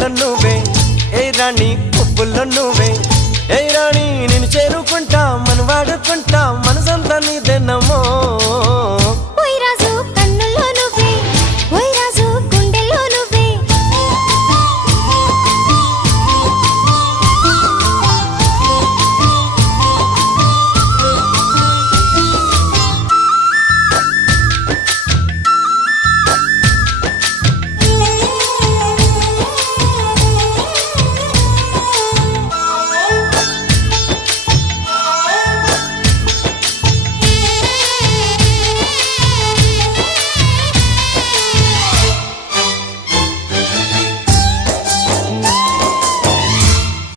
వెన్నెల్లో నువ్వే ఏ రాణి పువ్వుల్లో నువ్వే ఏ రాణి నేను చేరుకుంటా మన వాడుకుంటా మనసంతా నీదెన్నమో